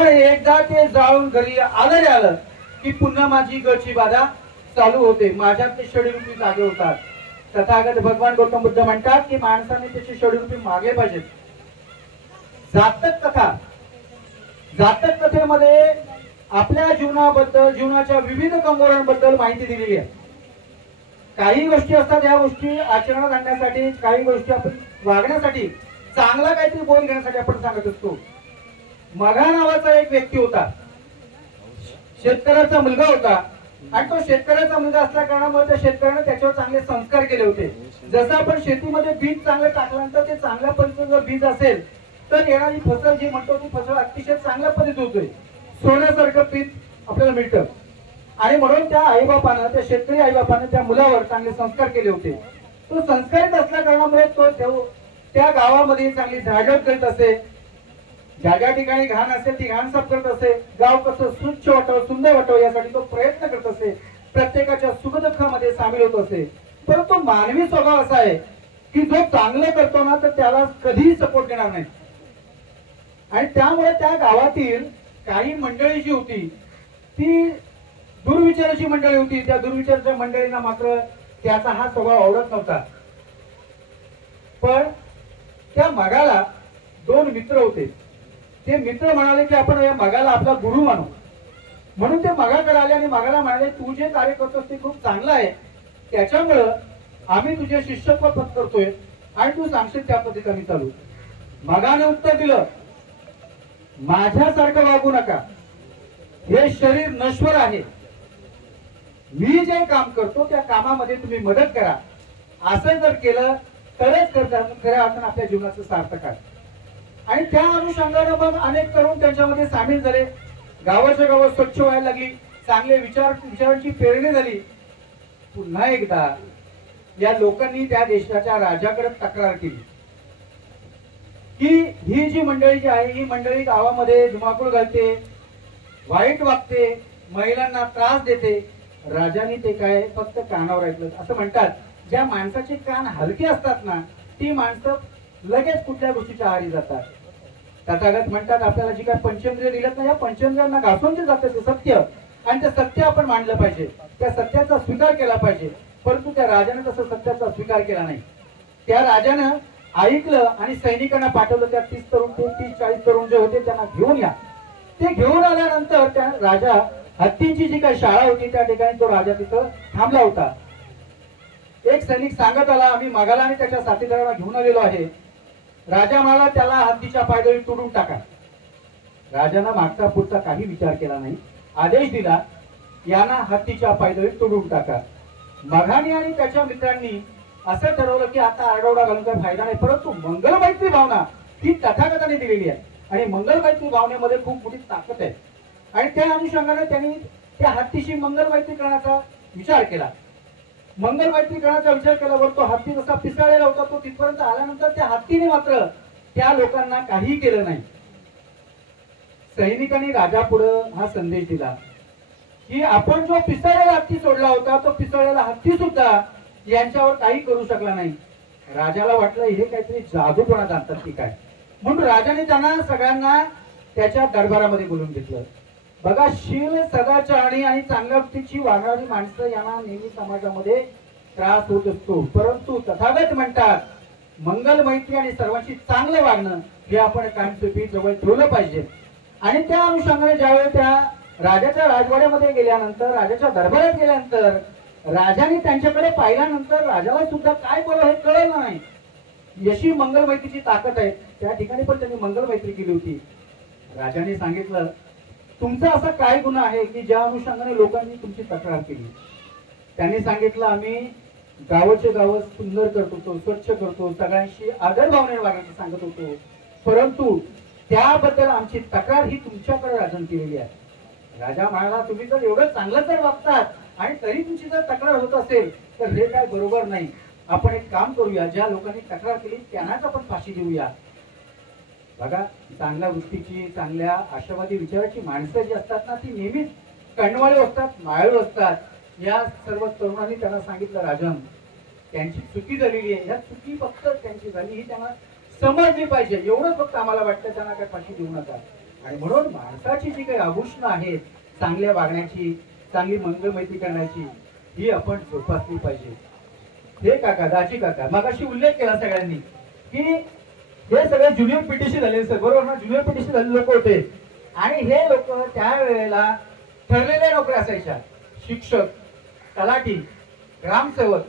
पण एकदा ते जाऊन घरी आलं की पुन्हा माझी गळची बाधा चालू होते. माझ्यात ते षडरूपी जागे होतात. तथागत भगवान गौतम बुद्ध म्हणतात की माणसाने त्याचे षडरूपी मागले पाहिजेत. जातक कथेमध्ये आपल्या जीवनाबद्दल, जीवनाच्या विविध कंगोरांबद्दल माहिती दिलेली आहे. काही गोष्टी असतात, या गोष्टी आचरणात आणण्यासाठी, काही गोष्टी आपण वागण्यासाठी, चांगला काहीतरी बोध घेण्यासाठी आपण सांगत असतो. मघा नावाचा एक व्यक्ती होता, शेतकऱ्याचा मुलगा होता. आणि तो शेतकऱ्याचा मुलगा असल्या कारणामुळे त्या शेतकऱ्याने त्याच्यावर चांगले संस्कार केले होते. जसं आपण शेतीमध्ये बीज चांगलं टाकल्यानंतर ते चांगल्या पद्धतीचं बीज असेल तर येणारी फसल जी म्हणतो ती फसल अतिशय चांगल्या पद्धतीत होतोय, सोन्यासारखं पीक आपल्याला मिळतं. आणि म्हणून त्या आईबापानं, त्या शेतकरी आईबापानं त्या मुलावर चांगले संस्कार केले होते. तो संस्कारित असल्या कारणामुळे तो त्या गावामध्ये चांगली झाडझूड करीत असे. ज्या ज्या ठिकाणी घाण असेल ती घाण साफ करत असे. गाव कसं स्वच्छ वाटावं, सुंदर वाटावं यासाठी तो प्रयत्न करत असे. प्रत्येकाच्या सुखदुःखामध्ये सामील होत असे. परंतु मानवी स्वभाव असा आहे की जो चांगलं करतो ना तर त्याला कधीही सपोर्ट देणार नाही. आणि त्यामुळे त्या गावातील काही मंडळी जी होती ती दुर्विचाराची मंडळी होती. त्या दुर्विचाराच्या मंडळींना मात्र त्याचा हा स्वभाव आवडत नव्हता. पण त्या मगाला दोन मित्र होते. ते मित्र म्हणाले की आपण या मगाला आपला गुरु मानू. म्हणून ते मगाकडे आले आणि मगाला म्हणाले तू जे कार्य करतोस ते खूप चांगलं आहे, त्याच्यामुळं आम्ही तुझे शिष्यत्व करतोय आणि तू सांगशील त्या पद्धतीने आम्ही चालू. मगाने उत्तर दिलं, माझ्यासारखं वागू नका. हे शरीर नश्वर आहे. मी जे काम करतो त्या कामामध्ये तुम्ही मदत करा. असं जर केलं तरच खऱ्या अर्थानं आपल्या जीवनाचं सार्थक आहे. आणि त्या अनुषंगाने मग अनेक तरुण त्यांच्यामध्ये सामील झाले. गावाच्या गावात स्वच्छ व्हायला लागली. चांगले विचारांची प्रेरणा झाली. पुन्हा एकदा या लोकांनी त्या देशाच्या राजाकडे तक्रार केली की ही जी मंडळी जी आहे ही मंडळी गावामध्ये धुमाकूळ घालते, वाईट वागते, महिलांना त्रास देते. राजाने ते काय फक्त कानावर ऐकलं. असं म्हणतात ज्या माणसाचे कान हलके असतात ना ती माणसं लगेच कुठल्या गोष्टीच्या आहारी जातात. तथागत म्हणतात आपल्याला जी काय पंचेंद्रिय दिलेत ना या पंचेंद्रियांना घासून जे जाते ते सत्य, आणि ते सत्य आपण मांडलं पाहिजे. त्या सत्याचा स्वीकार केला पाहिजे. परंतु त्या राजाने तसं सत्याचा स्वीकार केला नाही. त्या राजानं ऐकलं आणि सैनिकांना पाठवलं. त्या 30-40 तरुण जे होते त्यांना घेऊन या. ते घेऊन आल्यानंतर त्या राजा हत्तींची जी काही शाळा होती त्या ठिकाणी तो राजा तिथं थांबला होता. एक सैनिक सांगत आला, आम्ही मगाला आणि त्याच्या साथीदाराला घेऊन आलेलो आहे. राजा म्हणाला त्याला हत्तीच्या पायदळी तोडून टाका. राजानं मागचा पुढचा काही विचार केला नाही. आदेश दिला, यांना हत्तीच्या पायदळी तोडून टाका. मघाने आणि त्याच्या मित्रांनी असं ठरवलं की आता आरडाओरडा घालून काही फायदा नाही. परंतु मंगलमैत्री भावना ही तथागताने दिलेली आहे आणि मंगलमैत्री भावनेमध्ये खूप मोठी ताकद आहे. आणि त्या अनुषंगाने त्यांनी त्या हत्तीशी मंगलमैत्री करण्याचा विचार केला. मंगलमैत्री करण्याचा विचार केल्यावर तो हत्ती जसा पिसाळलेला होता तो तिथपर्यंत आल्यानंतर त्या हत्तीने मात्र त्या लोकांना काही केलं नाही. सैनिकांनी राजा पुढे हा संदेश दिला की आपण जो पिसाळलेला हत्ती सोडला होता तो पिसाळलेला हत्ती सुद्धा यांच्यावर काही करू शकला नाही. राजाला वाटलं हे काहीतरी जादूपणा जाणतात की काय, म्हणून राजाने त्यांना सगळ्यांना त्याच्या दरबारामध्ये बोलून घेतलं. बघा, शील, सदाचारी आणि चांगल्या वृत्तीची वागणारी माणसं यांना नेहमी समाजामध्ये त्रास होत असतो. परंतु तथागत म्हणतात मंगल मैत्री आणि सर्वांशी चांगलं वागणं हे आपण कायमस्वरूपी जवळ ठेवलं पाहिजे. आणि त्या अनुषंगाने ज्यावेळी त्या राजाच्या राजवाड्यामध्ये गेल्यानंतर, राजाच्या दरबारात गेल्यानंतर राजाने त्यांच्याकडे पाहिल्यानंतर राजाला सुद्धा काय बोलावं हे कळलं नाही. यशी मंगल मैत्रीची ताकद आहे. त्या ठिकाणी पण त्यांनी मंगल मैत्री केली होती. राजाने सांगितलं तुमचा असा काय गुन्हा आहे की ज्या अनुषंगाने लोकांनी तुमची तक्रार केली. त्यांनी सांगितलं आम्ही गावाचे गाव सुंदर करत होतो, स्वच्छ करतो, सगळ्यांशी आदर भावनेने वागायचं सांगत होतो, परंतु त्याबद्दल आमची तक्रार ही तुमच्याकडे राजाने केलेली आहे. राजा म्हणाला तुम्ही जर एवढं चांगलं जर वागतात आणि तरी तुमची जर तक्रार होत असेल तर हे काय बरोबर नाही. आपण एक काम करूया, ज्या लोकांनी तक्रार केली त्यांनाच आपण फाशी देऊया. बघा, चांगल्या वृत्तीची, चांगल्या आशावादी विचाराची माणसं जी असतात ना ती नेहमीच कणवाळू असतात, मायाळू असतात. या सर्व तरुणांनी त्यांना सांगितलं राजन त्यांची चुकी झालेली आहे, ह्या चुकी फक्त त्यांची झाली ही त्यांना समजली पाहिजे, एवढंच फक्त आम्हाला वाटतं, त्यांना काय फाशी देऊ नका. आणि म्हणून माणसाची जी काही आभूषणं आहेत चांगल्या वागण्याची, चांगली मंगलमैत्री करण्याची, ही आपण जोपासली पाहिजे. हे काका, दाजी काका, मगाशी उल्लेख केला सगळ्यांनी की हे सगळे ज्युनियर पीटीसी झाले सर, बरोबर ना? ज्युनियर पीटीसी झालेले लोक होते आणि हे लोक त्या वेळेला ठरलेल्या नोकऱ्या असायच्या. शिक्षक, तलाठी, ग्रामसेवक,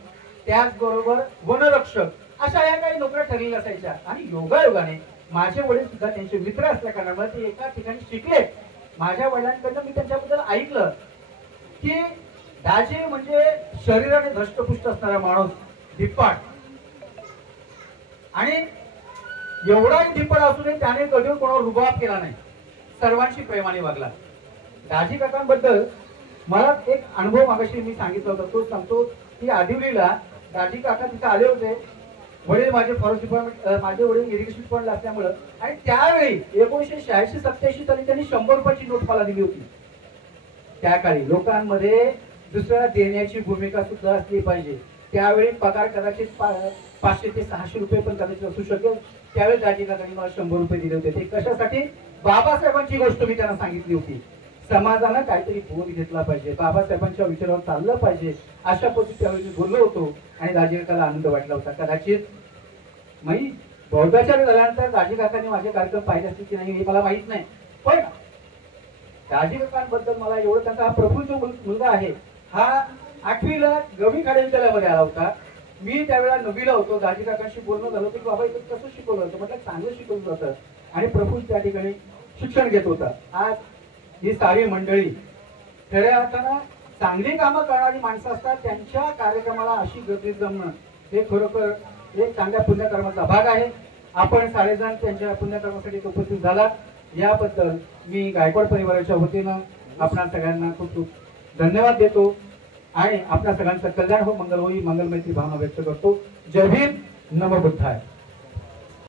त्याचबरोबर वनरक्षक, अशा या काही नोकऱ्या ठरलेल्या असायच्या. आणि योगायोगाने माझे वडील सुद्धा त्यांचे मित्र असल्या कारणामुळे ते एका ठिकाणी शिकले. माझ्या वडिलांकडनं मी त्यांच्याबद्दल ऐकलं की दाजी म्हणजे शरीराने धष्टपुष्ट असणारा माणूस, धिप्पाड, आणि एवढाही धिप्पाड असूनही त्याने कधी कोणावर रुबाब केला नाही, सर्वांशी प्रेमाने वागला. दाजी काकांबद्दल मला एक अनुभव मागाशी मी सांगितला होता, तो सांगतो की आदिवलीला दाजी काका तिथे आले होते. वडील माझे फॉरेस्ट डिपार्टमेंट, माझे वडील इरिगेशन डिपार्टमेंट असल्यामुळं, आणि त्यावेळी 1986-87 साली त्यांनी 100 रुपयाची नोट मला दिली होती. त्या काळी लोकांमध्ये दुसऱ्याला देण्याची भूमिका सुद्धा असली पाहिजे. त्यावेळी पगार कदाचित 500 ते 600 रुपये पण कदाचित असू शकेल. त्यावेळी दाजी काकांनी मला 100 रुपये दिले होते. ते कशासाठी? बाबासाहेबांची गोष्ट मी त्यांना सांगितली होती. समाजानं काहीतरी बोध घेतला पाहिजे, बाबासाहेबांच्या विचारावर चाललं पाहिजे, अशा पद्धतीने त्यावेळी मी बोललो होतो आणि दाजी काकाला आनंद वाटला होता. कदाचित मी बौद्धाचार्य झाल्यानंतर दाजी काकांनी माझे कार्यक्रम पाहिले असतील की नाही हे मला माहित नाही, पण दाजी काकांबद्दल मला एवढं, त्यांचा हा प्रफुल्ल जो मुलगा आहे हा 8वीला गवी खाडे विद्यालयामध्ये आला होता. मी त्यावेळेला 9वीला होतो. दाजी काकांशी बोलणं झालं होतं की बाबा इथं कसं शिकवलं होतं, म्हटलं चांगलं शिकवलं जातं, आणि प्रफुल्ल त्या ठिकाणी शिक्षण घेत होता. आज ही सारी मंडळी खऱ्या अर्थानं चांगली कामं करणारी माणसं असतात, त्यांच्या कार्यक्रमाला अशी गर्दी जमणं हे खरोखर एक चांगल्या पुण्यकर्माचा भाग आहे. आपण सारेजण त्यांच्या पुण्यकर्मासाठी उपस्थित झाला, याबद्दल मी गायकवाड परिवाराच्या वतीनं आपणा सगळ्यांना खूप खूप धन्यवाद देतो आणि आपल्या सगळ्यांचं कल्याण हो, मंगल होई, मंगलमैत्री भावना व्यक्त करतो. जय भीम, नमो बुद्धाय.